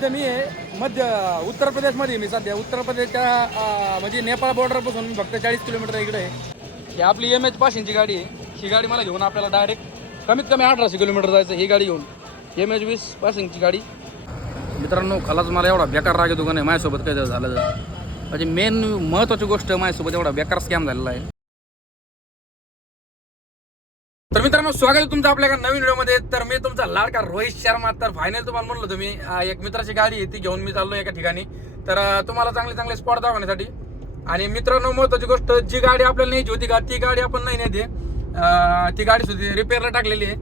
सध्या मी आहे मध्य उत्तर प्रदेशमध्ये आहे मी सध्या. उत्तर प्रदेशच्या म्हणजे नेपाळ बॉर्डरपासून फक्त चाळीस किलोमीटर इकडे आहे. ही आपली एम एच पाशिंगची गाडी आहे. ही गाडी मला घेऊन आपल्याला डायरेक्ट कमीत कमी अठराशे किलोमीटर जायचं ही गाडी घेऊन. एम एच वीस पासिंगची गाडी. मित्रांनो खालाच मला एवढा बेकार राग येतो का नाही? माझ्यासोबत काय झालं म्हणजे मेन महत्त्वाची गोष्ट माझ्यासोबत एवढा बेकार स्कॅम झालेला आहे. तर मित्रांनो स्वागत आहे तुमचं आपल्या नवीन व्हिडिओमध्ये. तर मी तुमचा लाडका रोहित शर्मा. तर फायनल तुम्हाला म्हणलं तुम्ही एक मित्राची गाडी आहे ती घेऊन मी चाललो एका ठिकाणी. तर तुम्हाला चांगले चांगले स्पॉट दाखवण्यासाठी. आणि मित्रांनो महत्वाची गोष्ट जी गाडी आपल्याला न्यायची होती का ती गाडी आपण नाही नेते ती गाडी सुद्धा रिपेअरला टाकलेली आहे.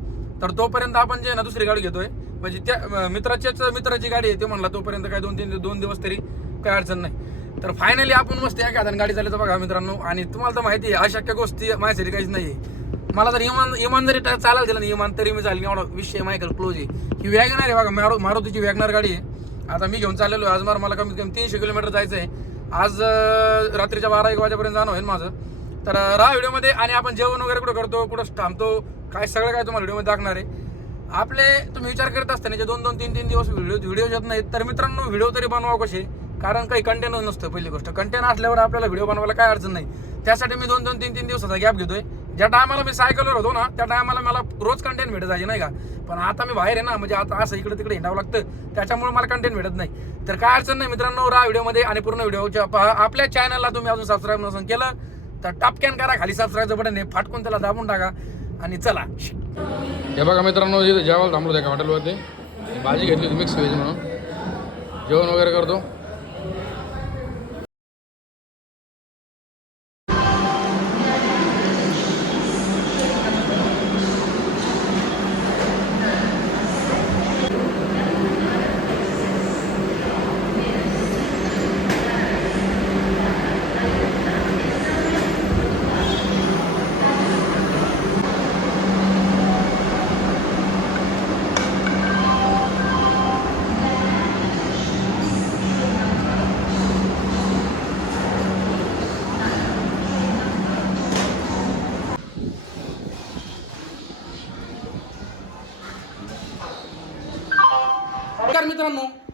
तर तोपर्यंत आपण जे ना दुसरी गाडी घेतोय. म्हणजे त्या मित्राच्याच मित्राची गाडी आहे ते म्हणला तोपर्यंत काय दोन तीन दोन दिवस तरी काय अडचण नाही. तर फायनली आपण मस्त एका गाडी चालवतो बघा मित्रांनो. आणि तुम्हाला तर माहिती आहे अशक्य गोष्टी माझ्यासाठी काहीच नाही मला जर इमान इमानदारी चालायला दिला नाही इमान तरी मी चालेल एवढा विषय मायकल क्लोज आहे. ही वॅगनर आहे बघा मारू मारुतीची वॅगनर गाडी आहे. आता मी घेऊन चाललेलो आहे. आज मार मला कमीत कमी तीनशे किलोमीटर जायचं आहे आज रात्रीच्या बारा एक वाजेपर्यंत जाणं होईल माझं. तर राहा व्हिडिओमध्ये आणि आपण जेवण वगैरे कुठं करतो कुठं थांबतो काय सगळं काय तुम्हाला व्हिडिओमध्ये दाखणार आहे. आपले तुम्ही विचार करत असताना जे दोन दोन तीन तीन दिवस व्हिडिओ व्हिडिओ येत नाहीत तर मित्रांनो व्हिडिओ तरी बनवा कसे? कारण काही कंटेंट नसतं पहिली गोष्ट. कंटेंट असल्यावर आपल्याला व्हिडिओ बनवायला काय अडचण नाही. त्यासाठी मी दोन दोन तीन तीन दिवसाचा गॅप घेतोय. ज्या टायमाला मी सायकलवर होतो ना त्या टायमाला मला रोज कंटेंट भेटत जायचे नाही का? पण आता मी बाहेर आहे ना म्हणजे आता असं इकडे तिकडे हिंडावं लागतं. त्याच्यामुळे मला कंटेंट भेटत नाही. तर काय अडचण नाही मित्रांनो राहा व्हिडिओमध्ये आणि पूर्ण व्हिडिओच्या पहा आपल्या चॅनलला तुम्ही अजून सबस्क्राईब नसून केलं तर टपक्यान करा खाली सबस्क्राईबचं बटन आहे फाटकून त्याला दाबून टाका आणि चला. हे बघा मित्रांनो जेवायला थांबलो त्या हॉटेलवरती भाजी घेतली होती मिक्स व्हेज म्हणून. जेवण वगैरे करतो.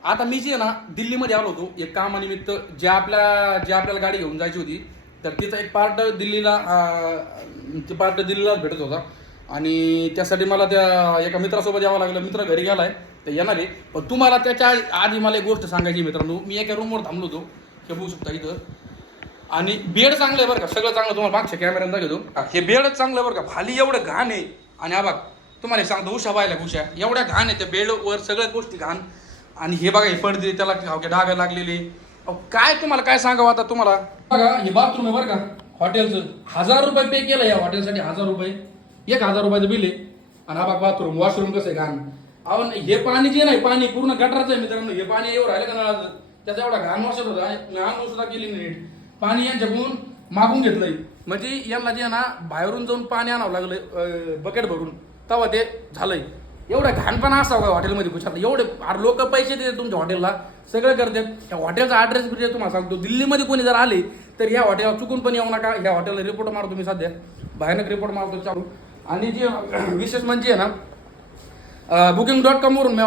आता मी जे आहे ना दिल्लीमध्ये आलो होतो. एक कामानिमित्त ज्या आपल्या ज्या आपल्याला गाडी घेऊन जायची होती तर तिचा एक पार्ट दिल्लीला ते पार्ट दिल्लीलाच भेटत होता. आणि त्यासाठी मला त्या एका मित्रासोबत यावं लागलं. मित्र घरी गेलाय तर येणार आहे. पण तुम्हाला त्याच्या आधी मला एक गोष्ट सांगायची मित्रांनो. मी एका रूमवर थांबलो होतो. हे बघू शकता इथं. आणि बेड चांगलं आहे बरं का. सगळं चांगलं तुम्हाला मागच्या कॅमेऱ्यानं घेतो हे बेडच चांगलं आहे बरं का. खाली एवढं घाण आहे. आणि आबाग तुम्हाला सांगतो उषा बायला उषा एवढ्या घाण आहे त्या बेडवर सगळ्या गोष्टी घाण. आणि हे बघा हे पडदे त्याला अवघे डाग लागलेले. अहो, काय तुम्हाला काय सांगावं आता तुम्हाला? बघा हे बाथरूम आहे बरं का. हॉटेलचं. हजार रुपये पे केलं या हॉटेलसाठी हजार रुपये. एक हजार रुपयाचं बिल आहे. आणि हा बघा बाथरूम वॉशरूम कसं आहे घाण. अहो हे पाणी जे नाही पाणी पूर्ण गटराचं आहे मित्रांनो. हे पाणी एवढं राहिलं का नळाचं त्याचा एवढा घाण वाशत होता. घाण सुद्धा केली नाही. नीट पाणी यांच्याकडून मागून घेतलंय. म्हणजे यांना जे ना बाहेरून जाऊन पाणी आणावं लागलं बकेट भरून. तेव्हा ते झालंय. एवढं घाणपणा असावं हॉटेलमध्ये खुशाल एवढे लोक पैसे देतात तुमच्या हॉटेलला. सगळं करतात. त्या हॉटेलचा ॲड्रेस बिड्रेस तुम्हाला सांगतो. दिल्लीमध्ये कोणी जर आले तर ह्या हॉटेलला चुकून पण येऊ नका. ह्या हॉटेलला रिपोर्ट मारतो मी सध्या. भयानक रिपोर्ट मारतो चालू. आणि जे विशेष म्हणजे आहे ना बुकिंग डॉट कॉमवरून मी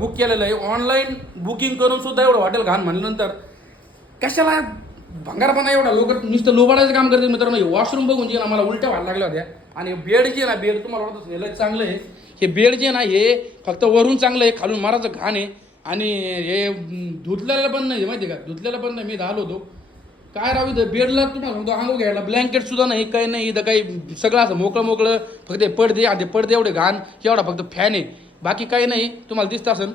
बुक केलेलं आहे. ऑनलाईन बुकिंग करून सुद्धा एवढं हॉटेल घाण म्हणल्यानंतर कशाला भंगारपणा एवढा? लोक नुसतं लोबाडायचं काम करते मित्रांनो. वॉशरूम बघून जे ना मला उलट्या व्हायला लागल्या होत्या. आणि बेड जे ना बेड तुम्हाला वाटत असेल, लय चांगलं आहे. हे बेड जे नाही ना हे फक्त वरून चांगलं आहे खालून माराचं घाण आहे. आणि हे धुतलेलं पण नाही माहिती आहे का? धुतलेलं पण नाही मी धालो होतो. काय राहू इथं? बेडला तुम्हाला सांगतो अंगो घ्यायला. ब्लँकेट सुद्धा नाही काही नाही इथं काही सगळं असं मोकळं मोकळं फक्त हे पडदे आणि ते पडदे एवढे घाण एवढा फक्त फॅन आहे. बाकी काही नाही तुम्हाला दिसतं असेल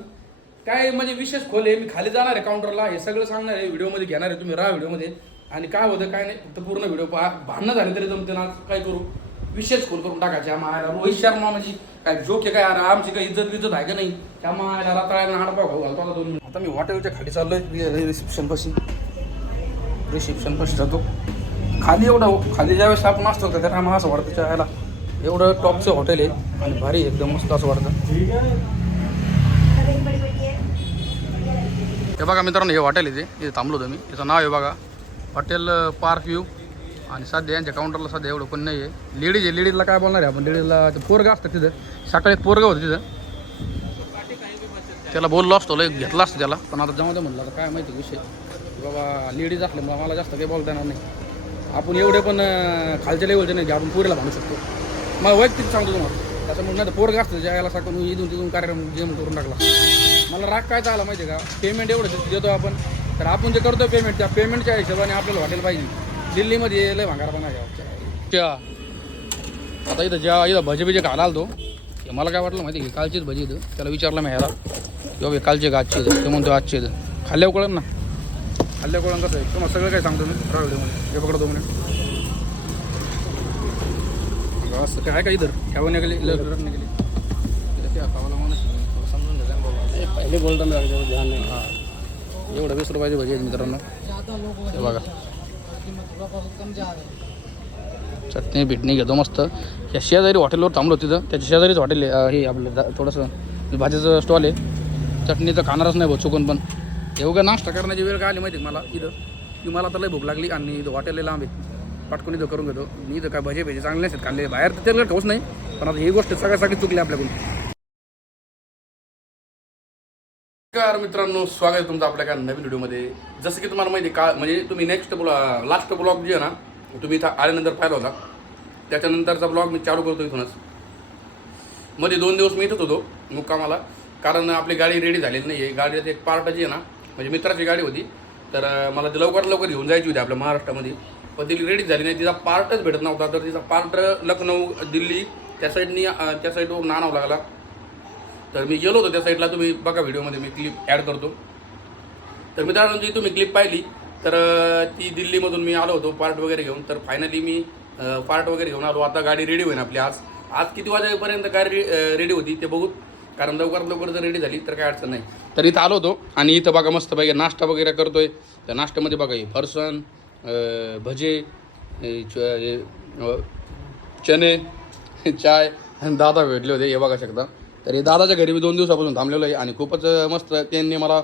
काय म्हणजे विशेष खोल आहे मी खाली जाणार आहे काउंटरला हे सगळं सांगणार आहे व्हिडिओमध्ये घेणार आहे तुम्ही राहा व्हिडिओमध्ये. आणि काय होतं काय नाही फक्त पूर्ण व्हिडिओ पहा. भांडणं झाले तरी जमते ना काय करू? विशेष खोल करून टाकायचे. मायाला रोहित शर्मा म्हणजे काय जोक आहे काय? अरे आमची काही इज्जत विज्जत आहे का नाही? त्या मायाला रात्राळ्याला हाडपाव खाऊ घालतो आता दोन मिनिट. आता मी हॉटेलच्या खाली चाललोय. रिसेप्शन पाशी रिसेप्शन पाशी जातो. खाली एवढं हो- खाली ज्यावेळेस आपण असतो तर त्या टायमा असं वाटतं त्याला एवढं टॉपचं हॉटेल आहे आणि भारी एकदम मस्त असं वाटतं. हे बघा मित्रांनो हे हॉटेल आहे ते इथे थांबलो होतो मी. त्याचं नाव आहे बघा. Hotel park view. आणि सध्या यांच्या काउंटरला सध्या एवढं पण नाही आहे लेडीज आहे लेडीजला काय बोलणार आहे आपण? लेडीजला ते पोरगा असतं तिथं. सकाळी एक पोरगा होतं तिथं. त्याला बोललो असतो लय घेतला असतो त्याला. पण आता जमा म्हणलं आता काय माहिती विषय. बाबा लेडीज असल्यामुळे मला जास्त काही बोलता येणार नाही. आपण एवढे पण खालच्या लेवलचे नाही जे आपण पोरीला म्हणू शकतो. मला वैयक्तिक सांगतो तुम्हाला. त्याच्यामुळे नाही तर पोरग असतं ज्या याला साठवून इथून तिथून कार्यक्रम गेम करून टाकला. मला राग काय आला माहिती आहे का? पेमेंट एवढं देतो आपण. तर आपण जे करतो पेमेंट त्या पेमेंटच्या हिशोबाने आपल्याला हॉटेल पाहिजे. दिल्लीमध्ये लय भांगारपणा घ्या आता इथं ज्या इथं भजे बिजे आलतो. ते मला काय वाटलं माहिती कालचीच भजी इथं त्याला विचारलं मी ह्याला. किंवा कालचे का आजचे इथं ते म्हणतो आजचे इथं खाल्ल्यावर कळलं ना. खाल्ल्या कळलं कसं आहे? तुम्हाला सगळं काय सांगतो मी. व्हिडिओमध्ये हे पकडा दोन मिनिट. असं काय आहे का इधर? ठेवा निघाली लग्न निघाली. इथं काय पहले बोलता मेरा जो ध्यान नहीं. हां. एवढं वीस रुपयाची भजी आहेत मित्रांनो. हे बघा. चटणी बिटणी घेतो मस्त. या शेजारी हॉटेलवर थांबलो तिथं. त्याच्या शेजारीच हॉटेल आहे हे आपलं थोडंसं भाजीचं स्टॉल आहे. चटणी तर खाणारच नाही भाऊ चुकून पण. एवढं नाश्ता करण्याची वेळ काय आली माहिती मला इथं? की मला तर लय भूक लागली आणि इथं हॉटेल लांब आहे. पटकून इथं करून घेतो. मी इथं काय भजे भजे चांगले आहेत खाल्ले बाहेर तर तेल ठोस नाही. पण आता ही गोष्ट सगळ्या सगळी चुकली आपल्याकडून. नमस्कार मित्रांनो स्वागत आहे तुमचं आपल्या एका नवीन व्हिडिओमध्ये. जसं की तुम्हाला माहिती आहे का म्हणजे तुम्ही नेक्स्ट ब्लॉ लास्ट ब्लॉग जे आहे ना तुम्ही इथं आल्यानंतर पाहिला होता. त्याच्यानंतरचा ब्लॉग मी चालू करतो इथूनच. मध्ये दोन दिवस मी इथंच होतो मुक्कामाला. कारण आपली गाडी रेडी झालेली नाही आहे गाडीचं एक पार्ट जी आहे ना म्हणजे मित्राची गाडी होती. तर मला ती लवकरात लवकर घेऊन जायची होती आपल्या महाराष्ट्रामध्ये. पण ती रेडी झाली नाही. तिचा पार्टच भेटत नव्हता. तर तिचा पार्ट लखनौ दिल्ली त्या साईडनी त्या साईडवर नाणावं लागला. तर मी गेलो होतो त्या साईडला तुम्ही बघा व्हिडिओमध्ये मी क्लिप ॲड करतो. तर मित्रांनो जी तुम्ही क्लिप पाहिली तर ती दिल्लीमधून मी आलो होतो पार्ट वगैरे घेऊन. तर फायनली मी पार्ट वगैरे घेऊन आलो. आता गाडी रेडी होईल आपली आज. आज किती वाजेपर्यंत गाडी रेडी होती ते बघू. कारण लवकरात लवकर जर रेडी झाली तर काय अडचण नाही. तर इथं आलो होतो आणि इथं बघा मस्त पाहिजे नाश्ता वगैरे करतोय. त्या नाश्त्यामध्ये बघा हे फरसन भजे चने च- हे, चणे चाय दादा भेटले होते. हे बघा शकता. तर हे दादाच्या घरी मी दोन दिवसापासून थांबलेलो आहे आणि खूपच मस्त त्यांनी मला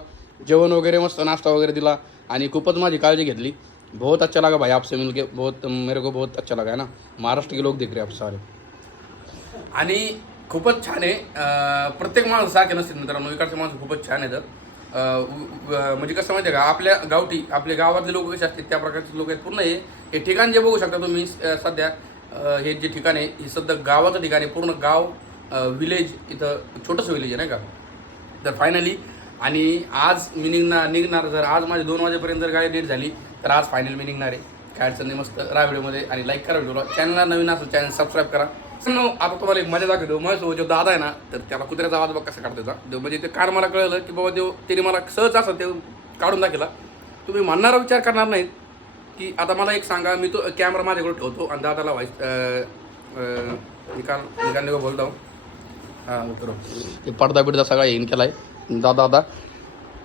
जेवण वगैरे मस्त नाश्ता वगैरे दिला आणि खूपच माझी काळजी घेतली. बहुत अच्छा लगा भाई आपसे मिलके. बहुत मेरे को बहुत अच्छा लगा है ना? महाराष्ट्र के लोक दिख रहे आप सारे. आणि खूपच छान आहे. प्रत्येक माणूस सारखे नसतील मित्रांनो. इकडचे माणूस खूपच छान आहेत. म्हणजे कसं माहिती आहे का? आपल्या गावठी आपल्या गावातले लोक कसे असतील त्या प्रकारचे लोक आहेत. पूर्ण हे हे ठिकाण जे बघू शकता तुम्ही सध्या हे जे ठिकाण आहे हे सध्या गावाचं ठिकाण आहे. पूर्ण गाव विलेज इथं छोटंसं विलेज आहे नाही का? तर फायनली आणि आज मी निघणार निघणार जर आज माझी दोन वाजेपर्यंत जर गाडी लेट झाली तर आज फायनल मी निघणार आहे. काय अडचण नाही मस्त राहा व्हिडिओमध्ये आणि लाईक करा व्हिडिओला. चॅनलला नवीन असेल चॅनल सबस्क्राईब करा. मित्रांनो, आता तुम्हाला एक मजा दाखवतो. माझ्यासोबत जो दादा आहे ना तर त्याला कुत्र्याचा आवाज बघ कसा काढतो देव म्हणजे ते कार मला कळलं की बाबा देव त्याने मला सहज असं ते काढून दाखवला. तुम्ही म्हणणारा विचार करणार नाहीत की आता मला एक सांगा मी तो कॅमेरा माझ्याकडे ठेवतो आणि दादाला व्हायस निकाल निकाल निघा बोलतो. हाँ। उतरो ये पर्दा बिर्दा सगळा येईन केला है दादा दादा।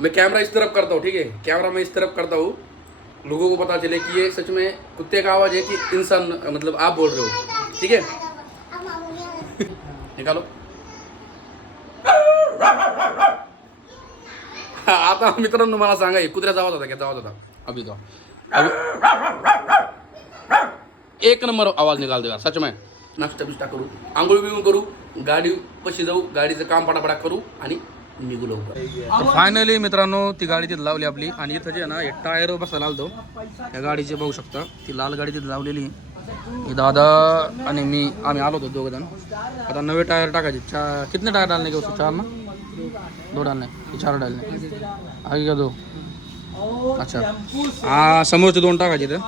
मैं कैमरा इस तरफ़ करता हूँ ठीक है? कैमरा मैं इस तरफ़ करता हूँ। लोगों को पता चले कि ये सच में कुत्ते का आवाज़ है कि इंसान मतलब आप बोल रहे हो ठीक है? निकालो। आता मित्रांनो मला सांगा हे कुत्र्याचा आवाज़ होता त्याचा आवाज़ होता अभी तो अभी एक नंबर आवाज़ निकाल देगा सच में। नाश्ता बिस्टा करू आंघोळ बिघूळ करू गाडी पशी जाऊ गाडीचं काम पडापडा करू आणि निघू लवकर. फायनली मित्रांनो ती गाडी तिथे लावली आपली आणि इथं जे आहे ना एक टायर बसायला लावतो या गाडीचे बघू शकता ती लाल गाडी तिथे लावलेली. दादा आणि मी आम्ही आलो होतो दोघं जण. आता नवे टायर टाकायचे. चार कितने टायर डालने घेऊ चार ना? दो डालने. की चार डालने? आहे का दो? अच्छा. हा समोरचे दोन टाकायचे इथं.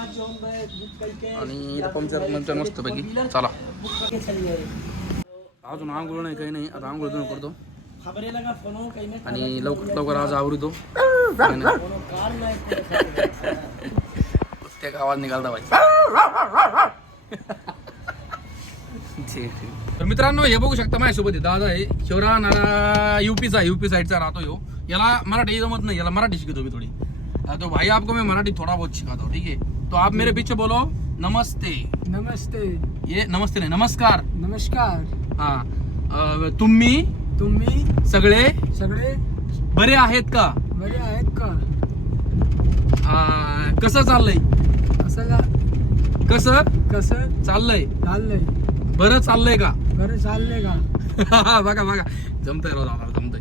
आणि इथं पंक्चर पंक्चर मस्तपैकी चला. अजून आंघोळ नाही काही नाही. आता आंघोळ तुम्ही करतो. आणि लवकर लवकर आज आवडतो प्रत्येक आवाज निघालता पाहिजे तर मित्रांनो हे बघू शकता माझ्यासोबत आहे दादा आहे. शिवरा नारा युपीचा युपी साईडचा राहतो हो याला मराठी जमत नाही याला मराठी शिकतो मी थोडी. तो भाई आपको मी मराठी थोड़ा बहुत सिखाता ठीक आहे. तो आप मेरे पीछे बोलो नमस्ते। नमस्ते। ये नमस्ते नाही नमस्कार। नमस्कार। हा अ, तुम्ही तुम्ही सगळे? सगळे? बरे आहेत का? बरे आहेत का? अ, कसं चाललंय? असं का कसं? कसं? चाललंय. चाललंय. बरं चाललंय का? बरं चाललंय का? बघा बघा. जमतंय राव दादा जमतंय.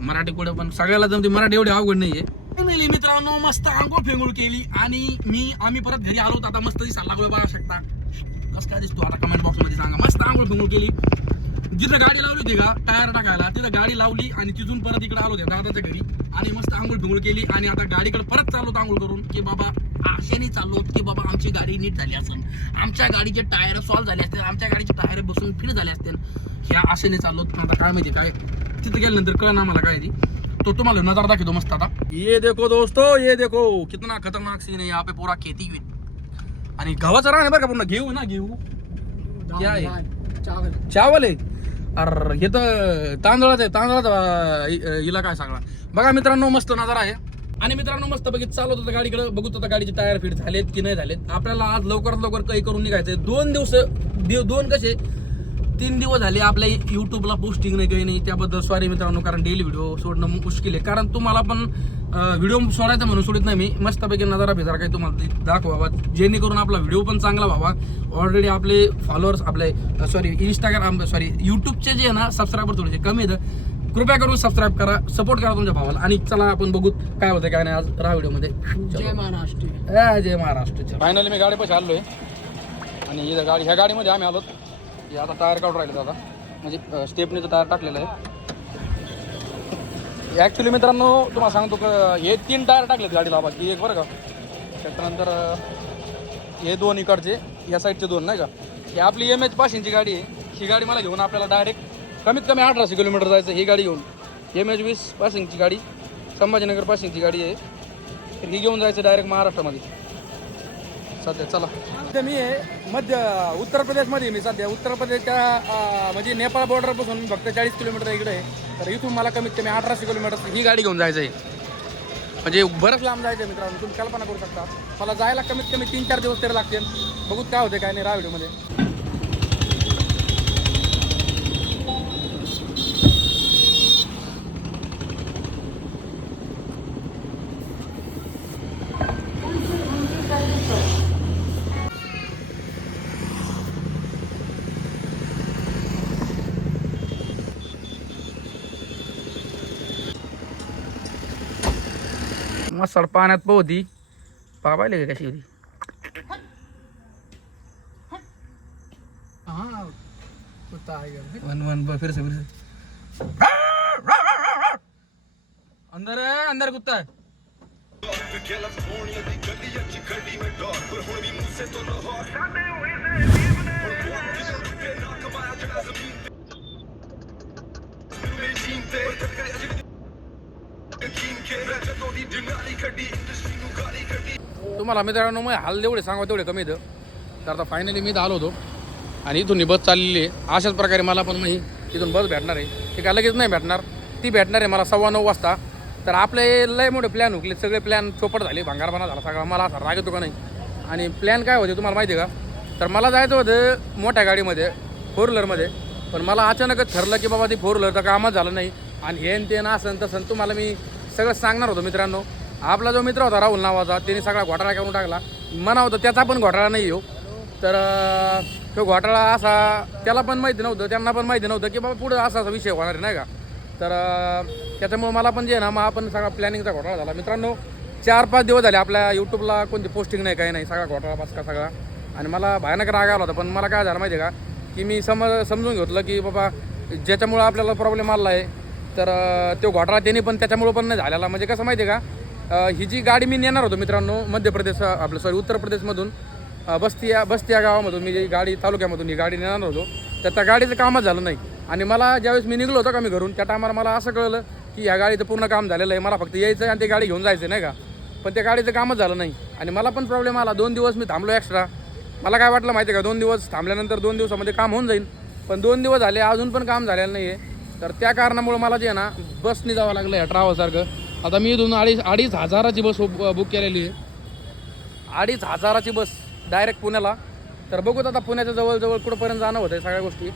मराठी कुठे पण सगळ्याला जमते मराठी एवढी अवघड नाहीये. Finally मित्रांनो मस्त आंघोळ फेंगोळ केली आणि मी आम्ही परत घरी आलो होतो. आता मस्त दिसायला लागलो बघा शकता. कसं काय दिसतो आता कमेंट बॉक्समध्ये सांगा. मस्त आंघोळ फेंगोळ केली. जिथं गाडी लावली होती का टायर टाकायला तिथं गाडी लावली आणि तिथून परत इकडे आलो होते दादाच्या घरी. आणि मस्त आंघोळ फेंगोळ केली आणि आता गाडीकडे परत चाललो होतो आंघोळ करून की बाबा आशेने चाललो की बाबा आमची गाडी नीट झाली असेल आमच्या गाडीचे टायर सॉल्व झाले असतील आमच्या गाडीचे टायर बसून फिट झाले असतील ह्या आशेने चाललो आता काय माहिती काय तिथं गेल्यानंतर कळलं आम्हाला काय ती. तो तुम्हाला नजर दाखवतो मस्त आता ये देखो दोस्तो ये देखो कितना खतरनाक सीन है यहाँ पे पूरा खेती हुई। आणि गव्हाचं आहे बरं का पूर्ण घेऊ ना घेऊ क्या आहे? चावल। चावल आहे अर हे तर तांदळाचं आहे तांदळाचा इ- हिला काय सांगणार बघा मित्रांनो मस्त नजारा आहे. आणि मित्रांनो मस्त बघित चालवत होतं गाडीकडे. बघत होता गाडीचे टायर फिट झालेत की नाही झालेत. आपल्याला आज लवकरात लवकर काही करून निघायचंय. दोन दिवस दिव दोन कसे? तीन दिवस झाले आपल्या युट्यूबला पोस्टिंग नाही काही नाही. त्याबद्दल सॉरी मित्रांनो कारण डेली व्हिडिओ सोडणं मुश्किल आहे. कारण तुम्हाला पण व्हिडिओ सोडायचा म्हणून सोडत नाही मी. मस्तपैकी नजारा भिजारा काही तुम्हाला ते दाखवावा. जेणेकरून आपला व्हिडिओ पण चांगला व्हावा. ऑलरेडी आपले फॉलोअर्स आपले सॉरी इंस्टाग्राम सॉरी युट्यूबचे जे आहे ना सबस्क्रायबर थोडेसे कमी आहेत. कृपया करून सबस्क्राईब करा सपोर्ट करा तुमच्या भावाला. आणि चला आपण बघू काय होतं काय नाही. आज राहा व्हिडिओमध्ये जय महाराष्ट्र. जय जय महाराष्ट्र. फायनली मी गाडी पैसे आलोय. आणि इथं गाडी ह्या गाडीमध्ये आम्ही आलो हे आता टायर काढून राहिले आता म्हणजे स्टेपनीचं टायर टाकलेलं आहे. ॲक्च्युली मित्रांनो तुम्हाला सांगतो का हे तीन टायर टाकलेत गाडीला बाकी एक बरं का? त्याच्यानंतर हे दोन इकडचे या साईडचे दोन नाही का? ही आपली एम एच पाचशेची गाडी आहे. ही गाडी मला घेऊन आपल्याला डायरेक्ट कमीत कमी अठराशे किलोमीटर जायचं ही गाडी घेऊन. एम एच वीस पासिंगची गाडी संभाजीनगर पासिंगची गाडी आहे. ही घेऊन जायचं डायरेक्ट महाराष्ट्रामध्ये. सध्या चला. मी आहे. मध्य उत्तर प्रदेशमध्ये मी सध्या. उत्तर प्रदेशच्या म्हणजे नेपाळ बॉर्डरपासून फक्त चाळीस किलोमीटर इकडे आहे. तर इथून मला कमीत कमी अठराशे किलोमीटर ही गाडी घेऊन जायचं आहे. म्हणजे बरंच लांब जायचं आहे मित्रांनो तुम्ही कल्पना करू शकता. मला जायला कमीत कमी तीन चार दिवस तरी लागतील. बघूत काय होते काय नाही राहा व्हिडिओमध्ये. मस्त पाण्यात पोहती पाहिले का कशी होती? कुत्ता घर वन वन ब- फिर से फिर से. अंदर है अंदर कुत्ता है. तुम्हाला मित्रांनो मग हाल जेवढे सांगा तेवढे कमी इथं तर आता फायनली मी आलो होतो. आणि इथून ही बस चाललेली आहे. अशाच प्रकारे मला पण मी इथून बस भेटणार आहे. ती काय लगेच नाही भेटणार. ती भेटणार आहे मला सव्वा नऊ वाजता. तर आपले लय मोठे प्लॅन हुकले सगळे प्लॅन चोपट झाले. भांगारपणा झाला सगळा. मला असा राग येतो का नाही? आणि प्लॅन काय होते तुम्हाला माहिती आहे का? तर मला जायचं होतं मोठ्या गाडीमध्ये फोर व्हीलरमध्ये पण मला अचानकच ठरलं की बाबा ती फोर व्हीलर तर कामच झालं नाही. आणि हे न ते ना असं तसं तुम्हाला मी सगळं सांगणार होतो मित्रांनो. आपला जो मित्र होता राहुल नावाचा त्याने सगळा घोटाळा करून टाकला. मना होतं त्याचा पण घोटाळा नाही हो. तर तो घोटाळा असा त्याला पण माहिती नव्हतं त्यांना पण माहिती नव्हतं की बाबा पुढं असा असा विषय होणार आहे नाही का? तर त्याच्यामुळं त्याच्यामुळे मला पण जे आहे ना मग आपण सगळा प्लॅनिंगचा घोटाळा झाला. मित्रांनो चार पाच दिवस झाले आपल्या यूट्यूबला कोणती पोस्टिंग नाही काही नाही सगळा घोटाळा पाचका सगळा. आणि मला भयानक राग आला होता पण मला काय झालं माहिती आहे का? की मी समज समजून घेतलं की बाबा ज्याच्यामुळं आपल्याला प्रॉब्लेम आला आहे तर तो घोटाळा त्याने पण त्याच्यामुळं पण नाही झालेला. म्हणजे कसं माहिती आहे का ही जी गाडी मी नेणार होतो मित्रांनो मध्य प्रदेश आपलं सॉरी उत्तर प्रदेशमधून बस्ती या बस्ती या गावामधून मी जी गाडी तालुक्यामधून ही गाडी नेणार होतो तर त्या गाडीचं कामच झालं नाही. आणि मला ज्यावेळेस मी निघलो होतो का मी घरून त्या टायमाला मला असं कळलं की या गाडीचं पूर्ण काम झालेलं आहे. मला फक्त यायचं आहे आणि ती गाडी घेऊन जायचं नाही का? पण त्या गाडीचं कामच झालं नाही. आणि मला पण प्रॉब्लेम आला. दोन दिवस मी थांबलो एक्स्ट्रा मला काय वाटलं माहिती आहे का? दोन दिवस थांबल्यानंतर दोन दिवसामध्ये काम होऊन जाईल. पण दोन दिवस झाले अजून पण काम झालेलं नाही आहे तर त्या कारणामुळे मला जे आहे ना बसने जावं लागलं आहे ट्रॅव्हलसारखं आता मी दोन अडीच अडीच हजाराची बस बुक केलेली आहे. अडीच हजाराची बस डायरेक्ट पुण्याला. तर बघूत आता पुण्याच्या जवळजवळ कुठंपर्यंत जाणं होतं सगळ्या गोष्टी.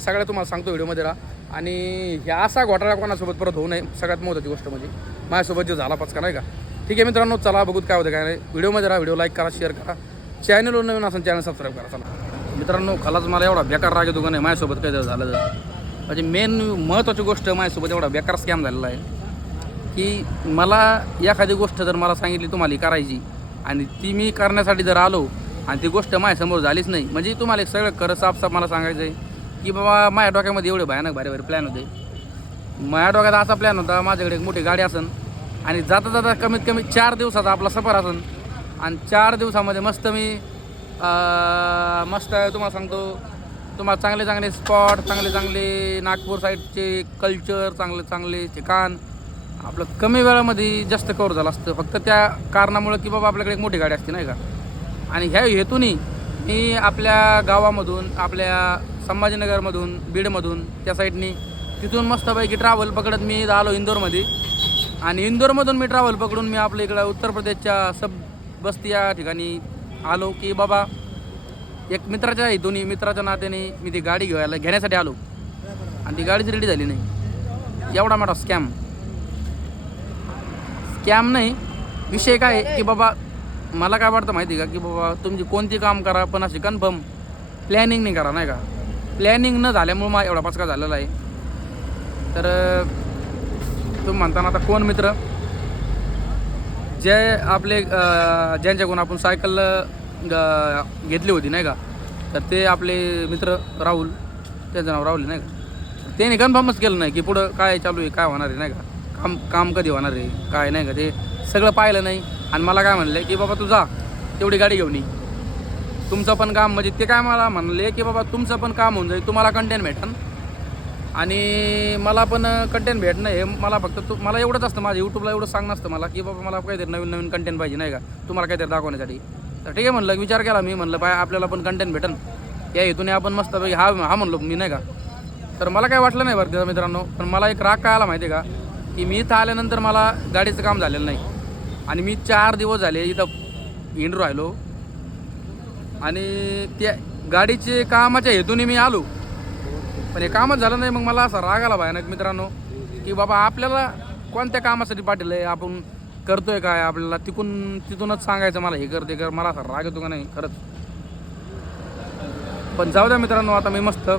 सगळ्या तुम्हाला सांगतो व्हिडिओमध्ये राहा. आणि ह्या असा घोटाळा कोणासोबत परत होऊ नये सगळ्यात महत्त्वाची गोष्ट म्हणजे. माझ्यासोबत जे झाला पचका नाही का? ठीक आहे मित्रांनो चला बघूत काय होतं काय नाही. व्हिडिओमध्ये राहा व्हिडिओ लाईक करा शेअर करा. चॅनलवर नवीन असेल चॅनल सबस्क्राईब करा चला. मित्रांनो खलाच मला एवढा बेकार राग येतो का नाही? माझ्यासोबत काय झालं जर म्हणजे मेन महत्त्वाची गोष्ट माझ्यासोबत एवढा बेकार स्कॅम झालेला आहे की मला एखादी गोष्ट जर मला सांगितली तुम्हाला करायची आणि ती मी करण्यासाठी जर आलो आणि ती गोष्ट माझ्यासमोर झालीच नाही म्हणजे तुम्हाला एक सगळं खरं साफसाफ मला सांगायचं आहे की बाबा माझ्या डोक्यामध्ये एवढे भयानक भारी भारी प्लॅन होते. माझ्या डोक्यात असा प्लॅन होता माझ्याकडे एक मोठी गाडी असन आणि जाता जाता कमीत कमी चार दिवसाचा आपला सफर असन आणि चार दिवसामध्ये मस्त मी मस्त तुम्हाला सांगतो तुम्हाला चांगले चांगले स्पॉट चांगले चांगले नागपूर साईडचे कल्चर चांगले चांगले ठिकाण. आपलं कमी वेळामध्ये जास्त कवर झालं असतं. फक्त त्या कारणामुळं की बाबा आपल्याकडे एक मोठी गाडी असते नाही का? आणि ह्या हेतूनी मी आपल्या गावामधून आपल्या संभाजीनगरमधून बीडमधून त्या साईडनी तिथून मस्तपैकी ट्रॅव्हल पकडत मी आलो इंदोरमध्ये. आणि इंदोरमधून मी ट्रॅव्हल पकडून मी आपल्या इकडं उत्तर प्रदेशच्या सब बस्ती या ठिकाणी आलो की बाबा एक मित्राच्या आहे दोन्ही मित्राच्या नात्याने मी ती गाडी घ्यायला घेण्यासाठी आलो. आणि ती गाडीच रेडी झाली नाही. एवढा मोठा स्कॅम स्कॅम नाही. विषय काय आहे की बाबा मला काय वाटतं माहिती का की बाबा तुमची कोणती काम करा पण अशी कन्फर्म प्लॅनिंग नाही करा नाही का? प्लॅनिंग न झाल्यामुळे मला एवढा पचका झालेला आहे. तर तुम्ही म्हणताना आता कोण मित्र? जे आपले ज्यांच्याकडून आपण सायकल घेतली होती नाही का? तर ते आपले मित्र राहुल त्यांचं नाव राहुल नाही का? त्यांनी कन्फर्मच केलं नाही की पुढं काय चालू आहे काय होणार आहे नाही का? काम काम कधी होणार आहे काय नाही का? ते सगळं पाहिलं नाही. आणि मला काय म्हणलं की बाबा तू जा तेवढी गाडी घेऊन ये. तुमचं पण काम म्हणजे ते काय मला म्हणले की बाबा तुमचं पण काम होऊन जाईल तुम्हाला कंटेंट भेटन. आणि मला पण कंटेंट भेटणं हे मला फक्त तू मला एवढंच असतं माझं यूट्यूबला एवढं सांगणं असतं मला की बाबा मला काहीतरी नवीन नवीन कंटेंट पाहिजे नाही का? तुम्हाला काहीतरी दाखवण्यासाठी. तर ठीक आहे म्हणलं विचार केला मी म्हणलं बाय आपल्याला पण कंटेंट भेटन. या हेतूने आपण मस्तपैकी हा हा म्हणलो मी नाही का? तर मला काय वाटलं नाही बरं मित्रांनो पण मला एक राग काय आला माहिती आहे का? की मी इथं आल्यानंतर मला गाडीचं काम झालेलं नाही. आणि मी चार दिवस झाले इथं हिंड राहिलो. आणि त्या गाडीचे कामाच्या हेतूने मी आलो. पण हे कामच झालं नाही मग मला असा राग आला भयानक मित्रांनो की बाबा आपल्याला कोणत्या कामासाठी पाठवलं आहे आपण? करतोय काय आपल्याला तिकून तिथूनच सांगायचं मला हे कर ते कर मला राग येतो का नाही खरंच. पण जाऊ द्या मित्रांनो आता मी मस्त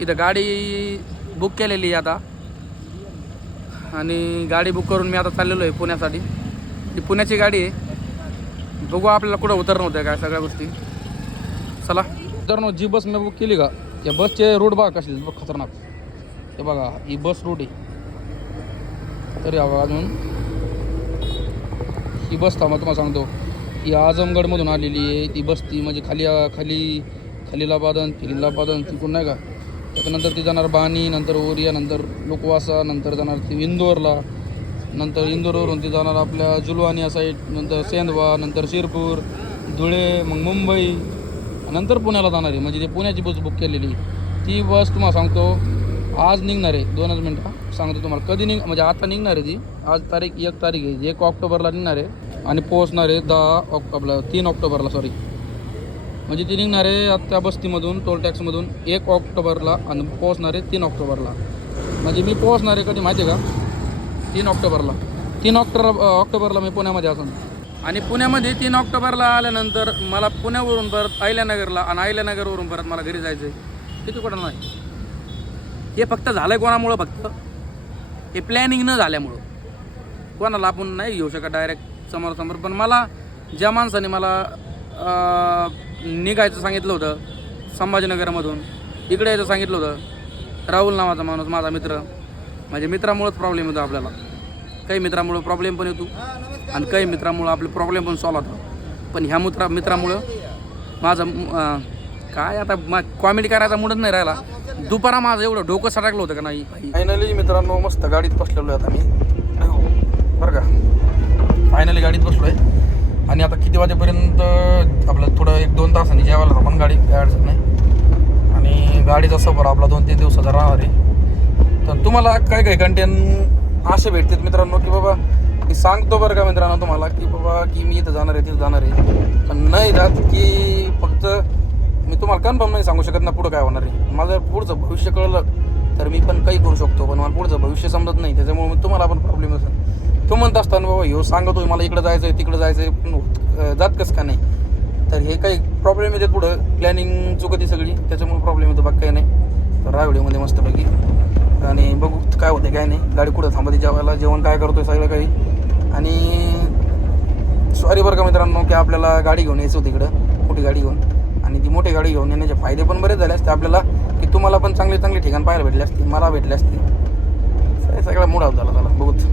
इथं गाडी बुक केलेली आहे आता. आणि गाडी बुक करून मी आता चाललेलो आहे पुण्यासाठी. ती पुण्याची गाडी आहे. बघू आपल्याला कुठं उतरणं होतं काय सगळ्या गोष्टी. चला. उतरणं जी बस मी बुक केली का या बसचे रूट बघा कसे बघ खतरनाक. हे बघा ही बस रूट आहे. तरी हवा अजून ही बस थांबा तुम्हाला सांगतो. ही आजमगडमधून आलेली आहे. ती बस ती म्हणजे खाली खाली खलिलाबादन फिरिलाबादन तिकडून नाही का? त्याच्यानंतर ती जाणार बाणी नंतर ओरिया नंतर लोकवासा नंतर जाणार ती इंदोरला. नंतर इंदोरवरून ती जाणार आपल्या जुलवानिया साईड नंतर सेंदवा नंतर शिरपूर धुळे मग मुंबई. नंतर पुण्याला जाणार आहे. म्हणजे ते पुण्याची बस बुक केलेली. ती बस तुम्हाला सांगतो आज निघणार आहे. दोनच मिनटं सांगतो तुम्हाला. कधी निघ म्हणजे आता निघणार आहे ती. आज तारीख एक तारीख आहे एक ऑक्टोबरला निघणार आहे. आणि पोहोचणार आहे दहा ऑक् आपलं तीन ऑक्टोबरला सॉरी म्हणजे ती निघणार आहे आत्ता त्या बस्तीमधून टोल टॅक्समधून. एक ऑक्टोबरला आणि पोहोचणार आहे तीन ऑक्टोबरला. म्हणजे मी पोहोचणार आहे कधी माहिती आहे का? तीन ऑक्टोबरला. तीन ऑक्टोबर ऑक्टोबरला मी पुण्यामध्ये असून. आणि पुण्यामध्ये तीन ऑक्टोबरला आल्यानंतर मला पुण्यावरून परत अहिल्यानगरला आणि अहिल्यानगरवरून परत मला घरी जायचं आहे किती कुठं नाही? हे फक्त झालं आहे कोणामुळं फक्त? हे प्लॅनिंग न झाल्यामुळं. कोणाला आपण नाही घेऊ शकत डायरेक्ट समोरासमोर. पण मला ज्या माणसाने मला निघायचं सांगितलं होतं संभाजीनगरमधून इकडे यायचं सांगितलं होतं राहुल नावाचा माणूस माझा मित्र. म्हणजे मित्रामुळंच प्रॉब्लेम येतो आपल्याला. काही मित्रामुळं प्रॉब्लेम पण येतो. आणि काही मित्रामुळं आपले प्रॉब्लेम पण सॉल्व होतात. पण ह्या मित्रा मित्रामुळं माझं काय आता मा कॉमेडी करायचा मूडच नाही राहिला. दुपारा माझं एवढं डोकं सटाकलं होतं का नाही? फायनली मित्रांनो मस्त गाडीत बसलेलो आहे आता मी. बरं का? फायनली गाडीत बसलो आहे आणि आता किती वाजेपर्यंत आपलं थोडं एक दोन तासांनी जेवायला आपण गाडी काय अडचण नाही. आणि गाडीचा सफर आपला दोन तीन दिवसाचा राहणार आहे. तर तुम्हाला काय काय कंटेंट असे भेटतात मित्रांनो की बाबा मी सांगतो बरं का मित्रांनो तुम्हाला की बाबा की मी इथं जाणार आहे तिथं जाणार आहे. पण नाही जात की फक्त मी तुम्हाला कन्फर्म नाही सांगू शकत ना पुढं काय होणार आहे. माझं पुढचं भविष्य कळलं तर मी पण काही करू शकतो पण मला पुढचं भविष्य समजत नाही. त्याच्यामुळे मी तुम्हाला पण प्रॉब्लेम असेल तो म्हणत असताना बाबा ह्यो सांगतो मला इकडं जायचं आहे तिकडं जायचं आहे होत- जात कसं का नाही? तर हे काही प्रॉब्लेम येते पुढं. प्लॅनिंग चुकती सगळी त्याच्यामुळे प्रॉब्लेम येतो बाकी काही नाही. तर रावडीमध्ये मस्तपैकी. आणि बघू काय होते काय नाही. गाडी कुठं थांबते जेवायला जेवण काय करतोय सगळं काही. आणि सॉरी बरं का मित्रांनो की आपल्याला गाडी घेऊन यायचं होती इकडं. मोठी गाडी घेऊन. आणि ती मोठी गाडी घेऊन येण्याचे फायदे पण बरेच झाले असते आपल्याला की तुम्हाला पण चांगले चांगले ठिकाण पाहायला भेटले असते मला भेटले असते. सगळा मूड ऑफ झाला त्याला बघूच.